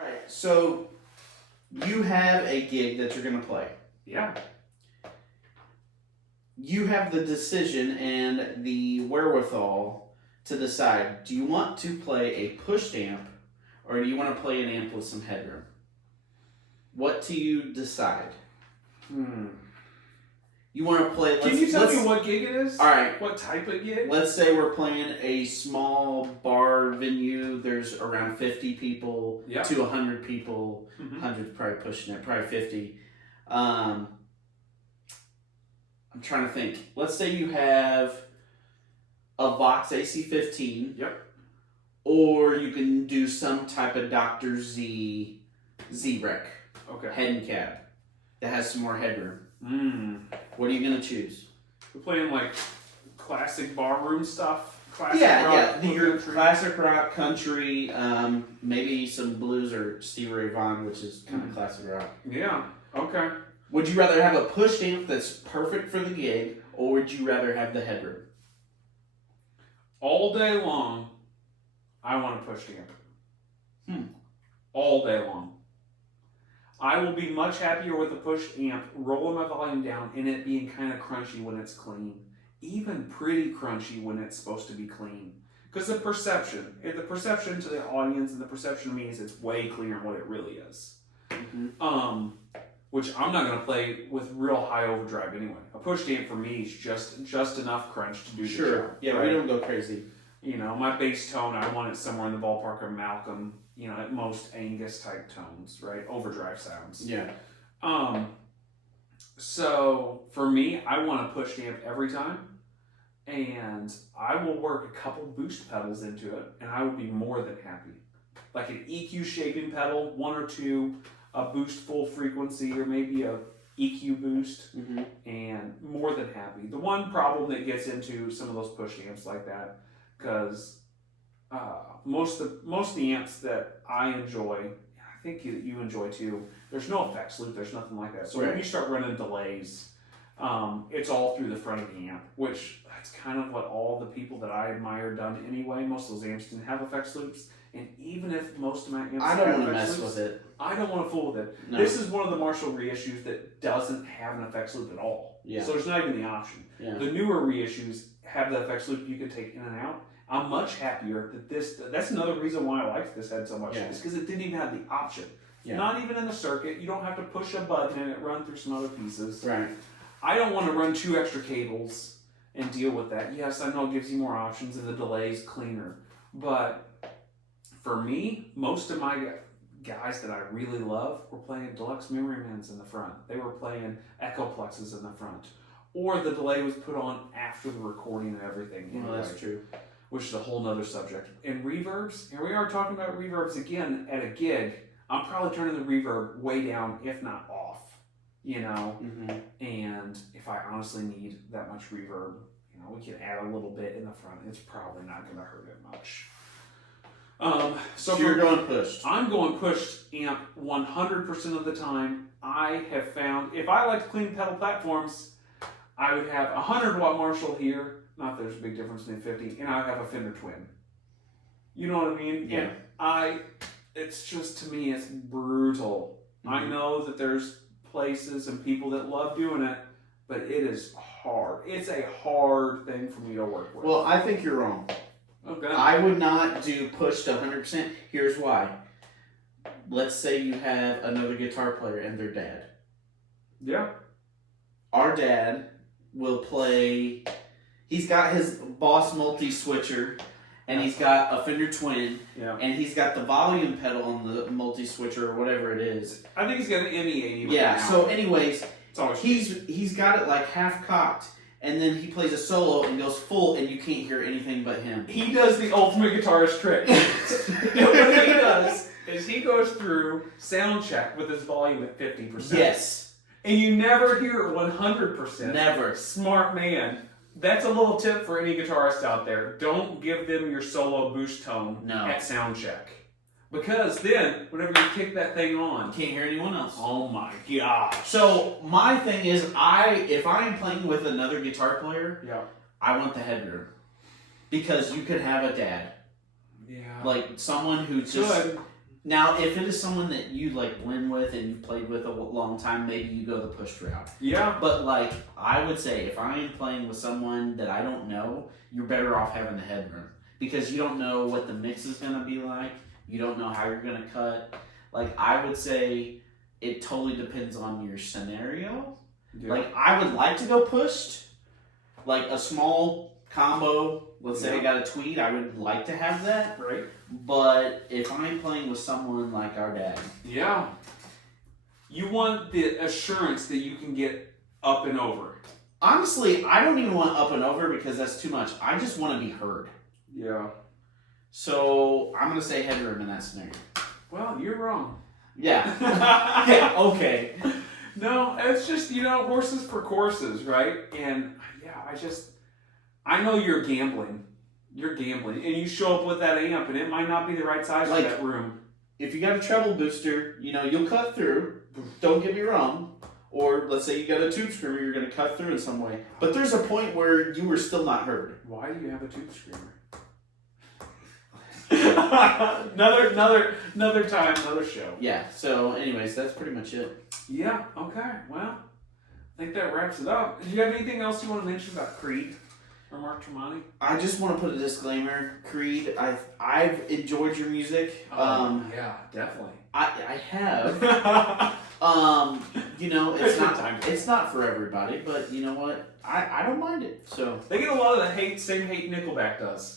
Alright, so you have a gig that you're going to play. Yeah. You have the decision and the wherewithal to decide, do you want to play a pushed amp or do you want to play an amp with some headroom? What do you decide? You want to play... Can you tell me what gig it is? Alright. What type of gig? Let's say we're playing a small bar venue. There's around 50 people to 100 people. 100's probably pushing it, probably 50. I'm trying to think. Let's say you have a Vox AC-15. Yep. Or you can do some type of Dr. Z rec. Okay. Head and cab. That has some more headroom. What are you going to choose? We're playing like classic barroom stuff. Classic rock, your classic rock, country, maybe some blues or Stevie Ray Vaughan, which is kind of classic rock. Yeah. Okay. Would you rather have a pushed amp that's perfect for the gig, or would you rather have the headroom? All day long, I want a pushed amp. All day long. I will be much happier with a pushed amp, rolling my volume down, and it being kind of crunchy when it's clean. Even pretty crunchy when it's supposed to be clean. Because the perception to the audience and the perception to me is it's way cleaner than what it really is. Which I'm not going to play with real high overdrive anyway. A pushed amp for me is just enough crunch to do the job. Yeah, right? We don't go crazy. You know, my bass tone, I want it somewhere in the ballpark of Malcolm, you know, at most Angus type tones, right? Overdrive sounds. Yeah. So for me, I want a pushed amp every time, and I will work a couple boost pedals into it, and I would be more than happy. Like an EQ shaping pedal, one or two, a boost full frequency, or maybe a EQ boost, and more than happy. The one problem that gets into some of those push amps like that, because most of the amps that I enjoy, I think you enjoy too, there's no effects loop, there's nothing like that. So when you start running delays, it's all through the front of the amp, which that's kind of what all the people that I admire done anyway. Most of those amps didn't have effects loops, and even if most of my amps I don't want to mess with it. I don't want to fool with it. No. This is one of the Marshall reissues that doesn't have an effects loop at all. Yeah. So there's not even the option. Yeah. The newer reissues have the effects loop you can take in and out. I'm much happier that that's another reason why I liked this head so much. Is because it didn't even have the option. Yeah. Not even in the circuit. You don't have to push a button and it run through some other pieces. Right. I don't want to run 2 extra cables and deal with that. Yes, I know it gives you more options and the delay is cleaner. But for me, most of my guys that I really love were playing deluxe memory mans in the front. They were playing echo plexes in the front. Or the delay was put on after the recording and everything. Well, that's true. Which is a whole nother subject. And reverbs, here we are talking about reverbs again at a gig. I'm probably turning the reverb way down, if not off, you know? And if I honestly need that much reverb, you know, we can add a little bit in the front. It's probably not going to hurt it much. So you're going pushed. I'm going pushed amp 100% of the time. I have found, if I like to clean pedal platforms, I would have a 100-watt Marshall here. Not that there's a big difference between 50, and I have a Fender Twin. You know what I mean? Yeah. And it's just, to me, it's brutal. I know that there's places and people that love doing it, but it is hard. It's a hard thing for me to work with. Well, I think you're wrong. Okay. I would not do pushed 100%. Here's why. Let's say you have another guitar player and their dad. Yeah. Our dad will play... He's got his Boss multi-switcher, and he's got a Fender Twin, and he's got the volume pedal on the multi-switcher or whatever it is. I think he's got an ME80 right Yeah, now. so anyways, he's got it like half cocked, and then he plays a solo and goes full, and you can't hear anything but him. He does the ultimate guitarist trick. What he does is he goes through sound check with his volume at 50%. Yes. And you never hear it 100%. Never. Smart man. That's a little tip for any guitarist out there. Don't give them your solo boost tone at sound check. Because then, whenever you kick that thing on, you can't hear anyone else. Oh my gosh. So my thing is, if I am playing with another guitar player, I want the headroom. Because you could have a dad. Yeah. Like someone who just Now, if it is someone that you like blend with and you've played with a long time, maybe you go the pushed route. Yeah. But like, I would say if I am playing with someone that I don't know, you're better off having the headroom because you don't know what the mix is gonna be like. You don't know how you're gonna cut. Like, I would say it totally depends on your scenario. Yeah. Like, I would like to go pushed, like a small combo. Let's say I got a tweed, I would like to have that. Right. But if I'm playing with someone like our dad, yeah, you want the assurance that you can get up and over. Honestly, I don't even want up and over because that's too much. I just want to be heard. Yeah. So I'm gonna say headroom in that scenario. Well, you're wrong. Yeah. Yeah. Okay. No, it's just, horses for courses, right? And yeah, I know you're gambling. You're gambling. And you show up with that amp and it might not be the right size for that room. If you got a treble booster, you'll cut through. Don't get me wrong. Or let's say you got a tube screamer, you're going to cut through in some way. But there's a point where you were still not heard. Why do you have a tube screamer? another time, another show. Yeah, so anyways, that's pretty much it. Yeah, okay. Well, I think that wraps it up. Do you have anything else you want to mention about Creed or Mark Tremonti? I just want to put a disclaimer. Creed, I've enjoyed your music. Yeah, definitely. I have. It's not for everybody, but you know what? I don't mind it. So they get a lot of the same hate Nickelback does.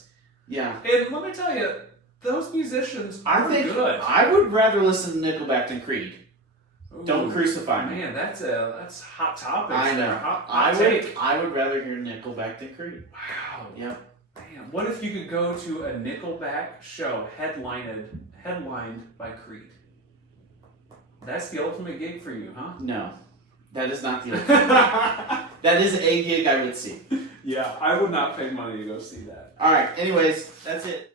Yeah. And let me tell you, those musicians are good. I would rather listen to Nickelback than Creed. Ooh, don't crucify me. Man, that's hot topics. I know. Hot take. I would rather hear Nickelback than Creed. Wow. Yep. Man, what if you could go to a Nickelback show headlined by Creed? That's the ultimate gig for you, huh? No, that is not the ultimate gig. That is a gig I would see. Yeah, I would not pay money to go see that. All right. Anyways, that's it.